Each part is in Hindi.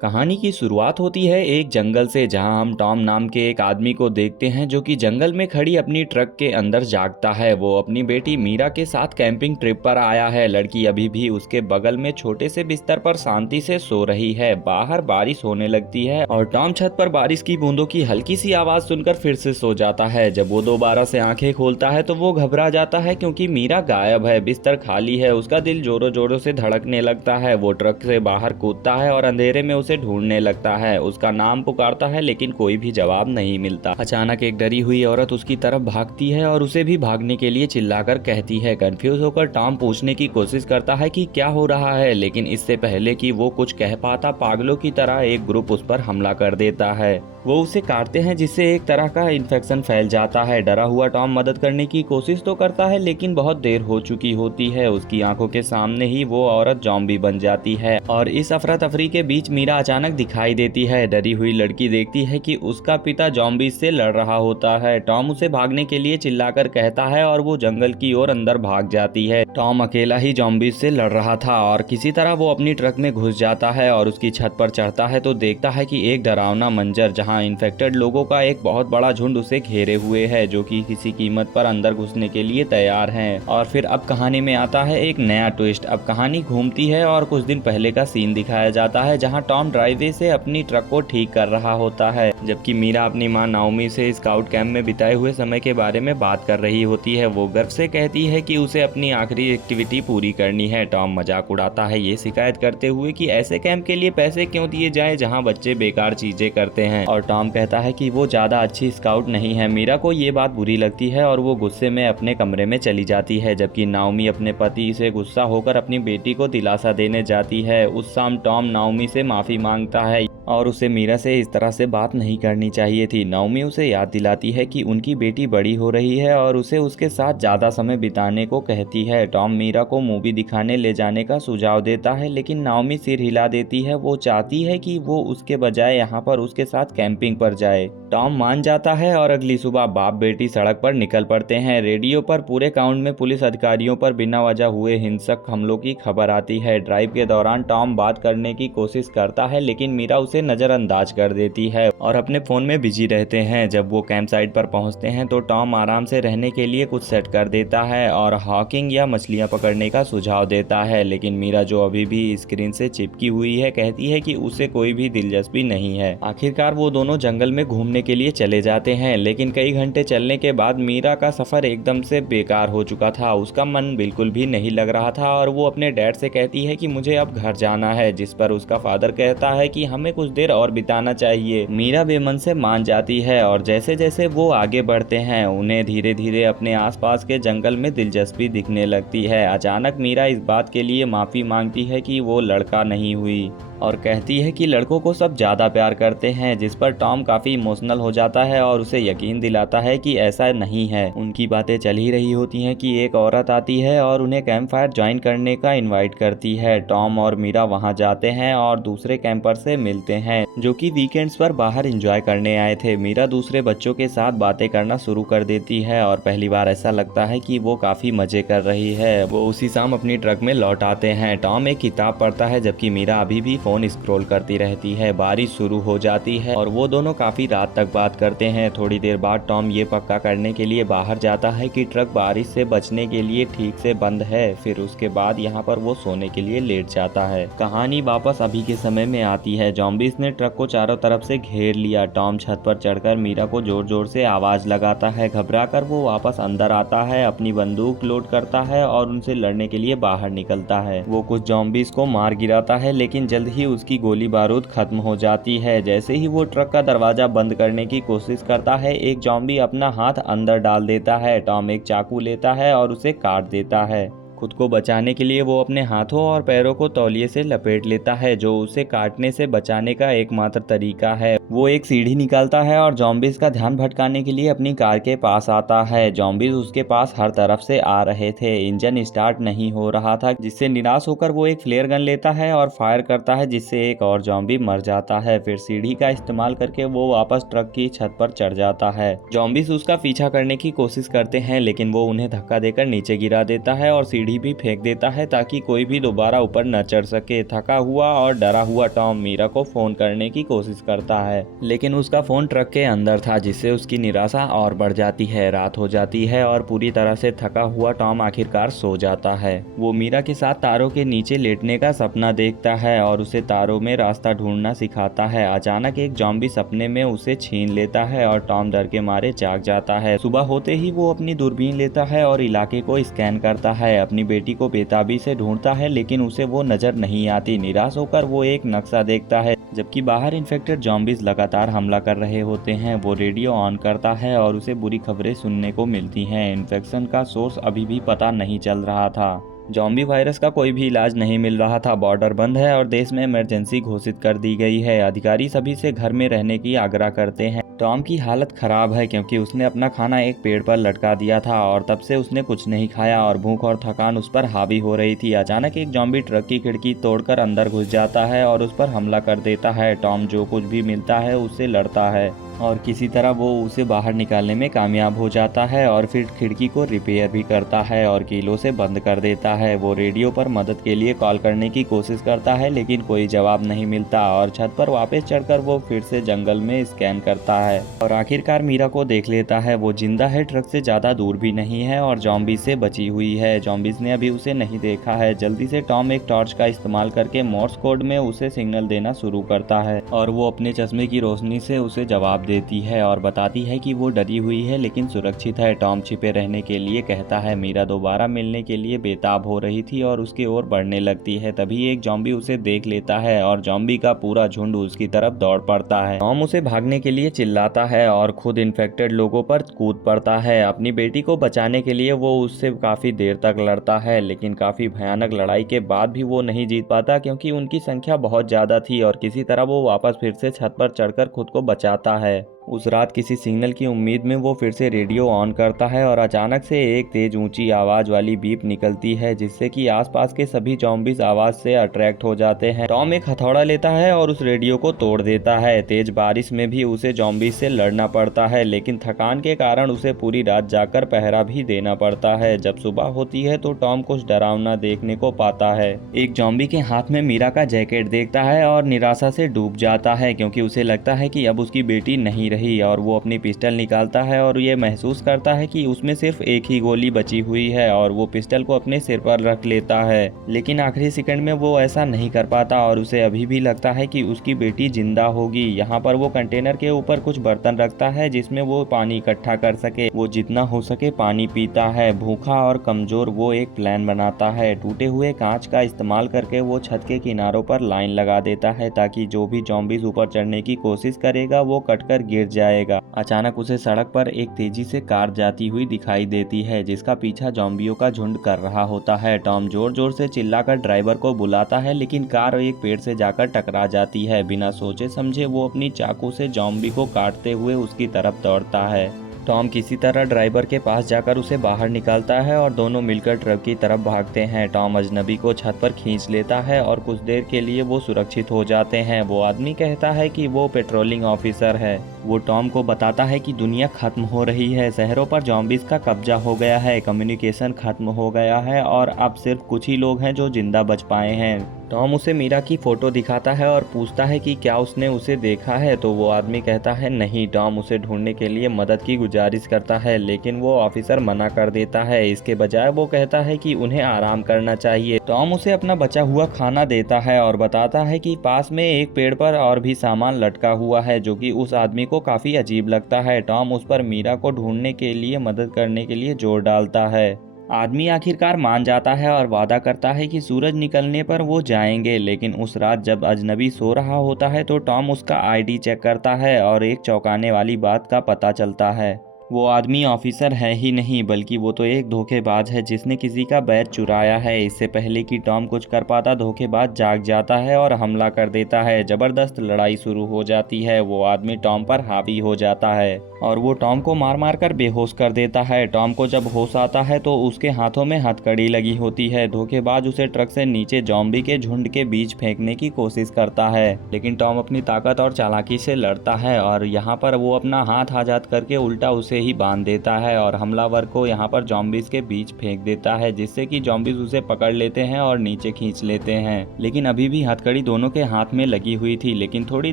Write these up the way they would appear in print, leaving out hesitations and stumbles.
कहानी की शुरुआत होती है एक जंगल से, जहां हम टॉम नाम के एक आदमी को देखते हैं जो कि जंगल में खड़ी अपनी ट्रक के अंदर जागता है। वो अपनी बेटी मीरा के साथ कैंपिंग ट्रिप पर आया है। लड़की अभी भी उसके बगल में छोटे से बिस्तर पर शांति से सो रही है। बाहर बारिश होने लगती है और टॉम छत पर बारिश की बूंदों की हल्की सी आवाज सुनकर फिर से सो जाता है। जब वो दोबारा से आंखें खोलता है तो वो घबरा जाता है क्योंकि मीरा गायब है, बिस्तर खाली है। उसका दिल जोरों जोरों से धड़कने लगता है। वो ट्रक से बाहर कूदता है और अंधेरे में उसे ढूंढने लगता है। उसका नाम पुकारता है लेकिन कोई भी जवाब नहीं मिलता। अचानक एक डरी हुई औरत उसकी तरफ भागती है और उसे भी भागने के लिए चिल्लाकर कहती है। कंफ्यूज होकर टॉम पूछने की कोशिश करता है कि क्या हो रहा है, लेकिन इससे पहले कि वो कुछ कह पाता, पागलों की तरह एक ग्रुप उस पर हमला कर देता है। वो उसे काटते हैं जिससे एक तरह का इन्फेक्शन फैल जाता है। डरा हुआ टॉम मदद करने की कोशिश तो करता है लेकिन बहुत देर हो चुकी होती है। उसकी आंखों के सामने ही वो औरत ज़ॉम्बी बन जाती है और इस अफरा तफरी के बीच मीरा अचानक दिखाई देती है। डरी हुई लड़की देखती है कि उसका पिता ज़ॉम्बी से लड़ रहा होता है। टॉम उसे भागने के लिए चिल्लाकर कहता है और वो जंगल की ओर अंदर भाग जाती है। टॉम अकेला ही ज़ॉम्बी से लड़ रहा था और किसी तरह वो अपनी ट्रक में घुस जाता है और उसकी छत पर चढ़ता है तो देखता है कि एक डरावना मंजर, जहां इन्फेक्टेड लोगों का एक बहुत बड़ा झुंड उसे घेरे हुए है, जो कि किसी कीमत पर अंदर घुसने के लिए तैयार हैं। और फिर अब कहानी में आता है एक नया ट्विस्ट। अब कहानी घूमती है और कुछ दिन पहले का सीन दिखाया जाता है, जहां टॉम ड्राइववे से अपनी ट्रक को ठीक कर रहा होता है, जबकि मीरा अपनी मां नाओमी से स्काउट कैंप में बिताए हुए समय के बारे में बात कर रही होती है। वो गर्व से कहती है कि उसे अपनी आखिरी एक्टिविटी पूरी करनी है। टॉम मजाक उड़ाता है, ये शिकायत करते हुए कि ऐसे कैंप के लिए पैसे क्यों दिए जाए जहां बच्चे बेकार चीजें करते हैं। और टॉम कहता है कि वो ज्यादा अच्छी स्काउट नहीं है। मीरा को ये बात बुरी लगती है और वो गुस्से में अपने कमरे में चली जाती है, जबकि नाओमी अपने पति से गुस्सा होकर अपनी बेटी को दिलासा देने जाती है। उस शाम टॉम नाओमी से माफी मांगता है और उसे मीरा से इस तरह से बात नहीं करनी चाहिए थी। नाओमी उसे याद दिलाती है कि उनकी बेटी बड़ी हो रही है और उसे उसके साथ ज्यादा समय बिताने को कहती है। टॉम मीरा को मूवी दिखाने ले जाने का सुझाव देता है लेकिन नाओमी सिर हिला देती है। वो चाहती है कि वो उसके बजाय यहाँ पर उसके साथ कैंपिंग पर जाए। टॉम मान जाता है और अगली सुबह बाप बेटी सड़क पर निकल पड़ते हैं। रेडियो पर पूरे काउंट में पुलिस अधिकारियों पर बिना वजह हुए हिंसक हमलों की खबर आती है। ड्राइव के दौरान टॉम बात करने की कोशिश करता है लेकिन मीरा उसे नजरअंदाज कर देती है और अपने फोन में बिजी रहते हैं। जब वो कैंप साइट पर पहुंचते हैं तो टॉम आराम से रहने के लिए कुछ सेट कर देता है और हॉकिंग या मछलियां पकड़ने का सुझाव देता है, लेकिन मीरा जो अभी भी स्क्रीन से चिपकी हुई है कहती है कि उसे कोई भी दिलचस्पी नहीं है। आखिरकार वो दोनों जंगल में घूमने के लिए चले जाते हैं, लेकिन कई घंटे चलने के बाद मीरा का सफर एकदम से बेकार हो चुका था। उसका मन बिल्कुल भी नहीं लग रहा था और वो अपने डैड से कहती है कि मुझे अब घर जाना है, जिस पर उसका फादर कहता है कि हमें कुछ देर और बिताना चाहिए। मीरा बेमन से मान जाती है और जैसे जैसे वो आगे बढ़ते हैं उन्हें धीरे धीरे अपने आसपास के जंगल में दिलचस्पी दिखने लगती है। अचानक मीरा इस बात के लिए माफी मांगती है कि वो लड़का नहीं हुई और कहती है कि लड़कों को सब ज़्यादा प्यार करते हैं, जिस पर टॉम काफ़ी इमोशनल हो जाता है और उसे यकीन दिलाता है कि ऐसा नहीं है। उनकी बातें चल ही रही होती हैं कि एक औरत आती है और उन्हें कैंप फायर ज्वाइन करने का इनवाइट करती है। टॉम और मीरा वहां जाते हैं और दूसरे कैंपर से मिलते हैं जो कि वीकेंड्स पर बाहर एंजॉय करने आए थे। मीरा दूसरे बच्चों के साथ बातें करना शुरू कर देती है और पहली बार ऐसा लगता है कि वो काफ़ी मजे कर रही है। वो उसी शाम अपनी ट्रक में लौट आते हैं। टॉम एक किताब पढ़ता है जबकि मीरा अभी भी फोन स्क्रॉल करती रहती है। बारिश शुरू हो जाती है और वो दोनों काफी रात तक बात करते हैं। थोड़ी देर बाद टॉम ये पक्का करने के लिए बाहर जाता है कि ट्रक बारिश से बचने के लिए ठीक से बंद है। फिर उसके बाद यहाँ पर वो सोने के लिए लेट जाता है। कहानी वापस अभी के समय में आती है। ज़ॉम्बीज़ ने ट्रक को चारों तरफ से घेर लिया। टॉम छत पर चढ़कर मीरा को जोर जोर से आवाज लगाता है। घबराकर वो वापस अंदर आता है, अपनी बंदूक लोड करता है और उनसे लड़ने के लिए बाहर निकलता है। वो कुछ ज़ॉम्बीज़ को मार गिराता है लेकिन जल्द ही उसकी गोली बारूद खत्म हो जाती है। जैसे ही वो ट्रक का दरवाजा बंद करने की कोशिश करता है एक ज़ॉम्बी अपना हाथ अंदर डाल देता है। टॉम एक चाकू लेता है और उसे काट देता है। खुद को बचाने के लिए वो अपने हाथों और पैरों को तौलिए से लपेट लेता है, जो उसे काटने से बचाने का एकमात्र तरीका है। वो एक सीढ़ी निकालता है और ज़ॉम्बीज़ का ध्यान भटकाने के लिए अपनी कार के पास आता है। ज़ॉम्बीज़ उसके पास हर तरफ से आ रहे थे। इंजन स्टार्ट नहीं हो रहा था, जिससे निराश होकर वो एक फ्लेयर गन लेता है और फायर करता है, जिससे एक और ज़ॉम्बी मर जाता है। फिर सीढ़ी का इस्तेमाल करके वो वापस ट्रक की छत पर चढ़ जाता है। ज़ॉम्बीज़ उसका पीछा करने की कोशिश करते हैं लेकिन वो उन्हें धक्का देकर नीचे गिरा देता है और सीढ़ी सीढ़ी भी फेंक देता है ताकि कोई भी दोबारा ऊपर न चढ़ सके। थका हुआ और डरा हुआ टॉम मीरा को फोन करने की कोशिश करता है, लेकिन उसका फोन ट्रक के अंदर था, जिससे उसकी निराशा और बढ़ जाती है। रात हो जाती है और पूरी तरह से थका हुआ टॉम आखिरकार सो जाता है। वो मीरा के साथ तारों के नीचे लेटने का सपना देखता है और उसे तारों में रास्ता ढूंढना सिखाता है। अचानक एक ज़ॉम्बी सपने में उसे छीन लेता है और टॉम डर के मारे जाग जाता है। सुबह होते ही वो अपनी दूरबीन लेता है और इलाके को स्कैन करता है। अपनी बेटी को बेताबी से ढूंढता है, लेकिन उसे वो नजर नहीं आती। निराश होकर वो एक नक्शा देखता है, जबकि बाहर इन्फेक्टेड ज़ॉम्बीज लगातार हमला कर रहे होते हैं। वो रेडियो ऑन करता है और उसे बुरी खबरें सुनने को मिलती हैं। इन्फेक्शन का सोर्स अभी भी पता नहीं चल रहा था। ज़ॉम्बी वायरस का कोई भी इलाज नहीं मिल रहा था। बॉर्डर बंद है और देश में इमरजेंसी घोषित कर दी गई है। अधिकारी सभी से घर में रहने की आग्रह करते हैं। टॉम की हालत खराब है क्योंकि उसने अपना खाना एक पेड़ पर लटका दिया था और तब से उसने कुछ नहीं खाया और भूख और थकान उस पर हावी हो रही थी। अचानक एक ज़ॉम्बी ट्रक की खिड़की तोड़कर अंदर घुस जाता है और उस पर हमला कर देता है। टॉम जो कुछ भी मिलता है उससे लड़ता है और किसी तरह वो उसे बाहर निकालने में कामयाब हो जाता है और फिर खिड़की को रिपेयर भी करता है और कीलों से बंद कर देता है। वो रेडियो पर मदद के लिए कॉल करने की कोशिश करता है, लेकिन कोई जवाब नहीं मिलता और छत पर वापस चढ़कर वो फिर से जंगल में स्कैन करता है और आखिरकार मीरा को देख लेता है। वो जिंदा है, ट्रक से ज़्यादा दूर भी नहीं है और ज़ॉम्बी से बची हुई है। ज़ॉम्बीज ने अभी उसे नहीं देखा है। जल्दी से टॉम एक टॉर्च का इस्तेमाल करके मोर्स कोड में उसे सिग्नल देना शुरू करता है और वो अपने चश्मे की रोशनी से उसे जवाब देती है और बताती है कि वो डरी हुई है लेकिन सुरक्षित है। टॉम छिपे रहने के लिए कहता है। मीरा दोबारा मिलने के लिए बेताब हो रही थी और उसकी ओर बढ़ने लगती है। तभी एक ज़ॉम्बी उसे देख लेता है और ज़ॉम्बी का पूरा झुंड उसकी तरफ दौड़ पड़ता है। टॉम उसे भागने के लिए चिल्लाता है और खुद इन्फेक्टेड लोगों पर कूद पड़ता है। अपनी बेटी को बचाने के लिए वो उससे काफी देर तक लड़ता है, लेकिन काफी भयानक लड़ाई के बाद भी वो नहीं जीत पाता क्योंकि उनकी संख्या बहुत ज्यादा थी और किसी तरह वो वापस फिर से छत पर चढ़कर खुद को बचाता है। उस रात किसी सिग्नल की उम्मीद में वो फिर से रेडियो ऑन करता है और अचानक से एक तेज ऊंची आवाज वाली बीप निकलती है, जिससे कि आसपास के सभी ज़ॉम्बीज आवाज से अट्रैक्ट हो जाते हैं। टॉम एक हथौड़ा लेता है और उस रेडियो को तोड़ देता है। तेज बारिश में भी उसे ज़ॉम्बीज से लड़ना पड़ता है, लेकिन थकान के कारण उसे पूरी रात जाकर पहरा भी देना पड़ता है। जब सुबह होती है तो टॉम कुछ डरावना देखने को पाता है। एक ज़ॉम्बी के हाथ में मीरा का जैकेट देखता है और निराशा से डूब जाता है क्योंकि उसे लगता है कि अब उसकी बेटी नहीं रही और वो अपनी पिस्टल निकालता है और ये महसूस करता है कि उसमें सिर्फ एक ही गोली बची हुई है और वो पिस्टल को अपने सिर पर रख लेता है। लेकिन आखिरी सेकंड में वो ऐसा नहीं कर पाता और उसे अभी भी लगता है कि उसकी बेटी जिंदा होगी। यहाँ पर वो कंटेनर के ऊपर कुछ बर्तन रखता है जिसमें वो पानी इकट्ठा कर सके। वो जितना हो सके पानी पीता है। भूखा और कमजोर वो एक प्लान बनाता है। टूटे हुए कांच का इस्तेमाल करके वो छत के किनारों पर लाइन लगा देता है ताकि जो भी ज़ॉम्बीज ऊपर चढ़ने की कोशिश करेगा वो कटकर गिर जाएगा। अचानक उसे सड़क पर एक तेजी से कार जाती हुई दिखाई देती है जिसका पीछा ज़ॉम्बियों का झुंड कर रहा होता है। टॉम जोर जोर से चिल्लाकर ड्राइवर को बुलाता है, लेकिन कार एक पेड़ से जाकर टकरा जाती है। बिना सोचे समझे वो अपनी चाकू से ज़ॉम्बी को काटते हुए उसकी तरफ दौड़ता है। टॉम किसी तरह ड्राइवर के पास जाकर उसे बाहर निकालता है और दोनों मिलकर ट्रक की तरफ भागते हैं। टॉम अजनबी को छत पर खींच लेता है और कुछ देर के लिए वो सुरक्षित हो जाते हैं। वो आदमी कहता है कि वो पेट्रोलिंग ऑफिसर है। वो टॉम को बताता है कि दुनिया खत्म हो रही है, शहरों पर ज़ॉम्बीज का कब्जा हो गया है, कम्युनिकेशन खत्म हो गया है और अब सिर्फ कुछ ही लोग हैं जो जिंदा बच पाए हैं। टॉम उसे मीरा की फोटो दिखाता है और पूछता है कि क्या उसने उसे देखा है, तो वो आदमी कहता है नहीं। टॉम उसे ढूंढने के लिए मदद की गुजारिश करता है, लेकिन वो ऑफिसर मना कर देता है। इसके बजाय वो कहता है कि उन्हें आराम करना चाहिए। टॉम उसे अपना बचा हुआ खाना देता है और बताता है कि पास में एक पेड़ पर और भी सामान लटका हुआ है, जो कि उस आदमी को काफी अजीब लगता है। टॉम उस पर मीरा को ढूंढने के लिए मदद करने के लिए जोर डालता है। आदमी आखिरकार मान जाता है और वादा करता है कि सूरज निकलने पर वो जाएंगे। लेकिन उस रात जब अजनबी सो रहा होता है तो टॉम उसका आईडी चेक करता है और एक चौंकाने वाली बात का पता चलता है। वो आदमी ऑफिसर है ही नहीं, बल्कि वो तो एक धोखेबाज है जिसने किसी का बैज चुराया है। इससे पहले कि टॉम कुछ कर पाता, धोखेबाज जाग जाता है और हमला कर देता है। जबरदस्त लड़ाई शुरू हो जाती है। वो आदमी टॉम पर हावी हो जाता है और वो टॉम को मार मार कर बेहोश कर देता है। टॉम को जब होश आता है तो उसके हाथों में हथकड़ी लगी होती है। धोखेबाज उसे ट्रक से नीचे ज़ॉम्बी के झुंड के बीच फेंकने की कोशिश करता है, लेकिन टॉम अपनी ताकत और चालाकी से लड़ता है और यहाँ पर वो अपना हाथ आजाद करके उल्टा उसे ही बांध देता है और हमलावर को यहाँ पर जॉम्बीज के बीच फेंक देता है, जिससे कि जॉम्बीज उसे पकड़ लेते हैं और नीचे खींच लेते हैं। लेकिन अभी भी हथकड़ी दोनों के हाथ में लगी हुई थी, लेकिन थोड़ी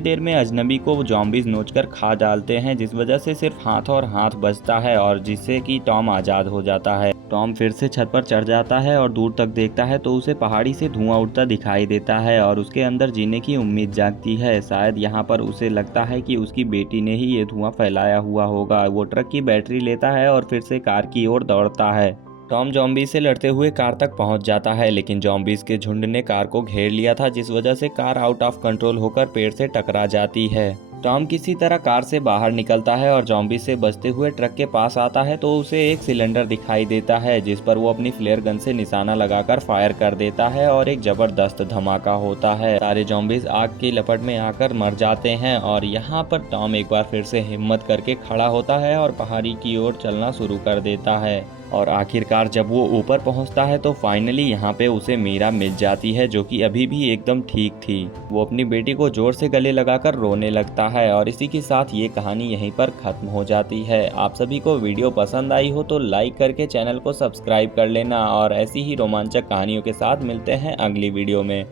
देर में अजनबी को जॉम्बीज नोचकर खा डालते हैं, जिस वजह से सिर्फ हाथ और हाथ बचता है और जिससे कि टॉम आजाद हो जाता है। टॉम फिर से छत पर चढ़ जाता है और दूर तक देखता है तो उसे पहाड़ी से धुआं उठता दिखाई देता है और उसके अंदर जीने की उम्मीद जागती है। शायद यहाँ पर उसे लगता है कि उसकी बेटी ने ही ये धुआं फैलाया हुआ होगा। वो ट्रक की बैटरी लेता है और फिर से कार की ओर दौड़ता है। टॉम जॉम्बीज से लड़ते हुए कार तक पहुंच जाता है, लेकिन जॉम्बीज के झुंड ने कार को घेर लिया था, जिस वजह से कार आउट ऑफ कंट्रोल होकर पेड़ से टकरा जाती है। टॉम किसी तरह कार से बाहर निकलता है और जॉम्बीज से बचते हुए ट्रक के पास आता है तो उसे एक सिलेंडर दिखाई देता है, जिस पर वो अपनी फ्लेयर गन से निशाना लगाकर फायर कर देता है और एक जबरदस्त धमाका होता है। सारे जॉम्बीज आग की लपट में आकर मर जाते हैं और यहाँ पर टॉम एक बार फिर से हिम्मत करके खड़ा होता है और पहाड़ी की ओर चलना शुरू कर देता है। और आखिरकार जब वो ऊपर पहुंचता है तो फाइनली यहाँ पे उसे मीरा मिल जाती है, जो कि अभी भी एकदम ठीक थी। वो अपनी बेटी को जोर से गले लगाकर रोने लगता है और इसी के साथ ये कहानी यहीं पर खत्म हो जाती है। आप सभी को वीडियो पसंद आई हो तो लाइक करके चैनल को सब्सक्राइब कर लेना और ऐसी ही रोमांचक कहानियों के साथ मिलते हैं अगली वीडियो में।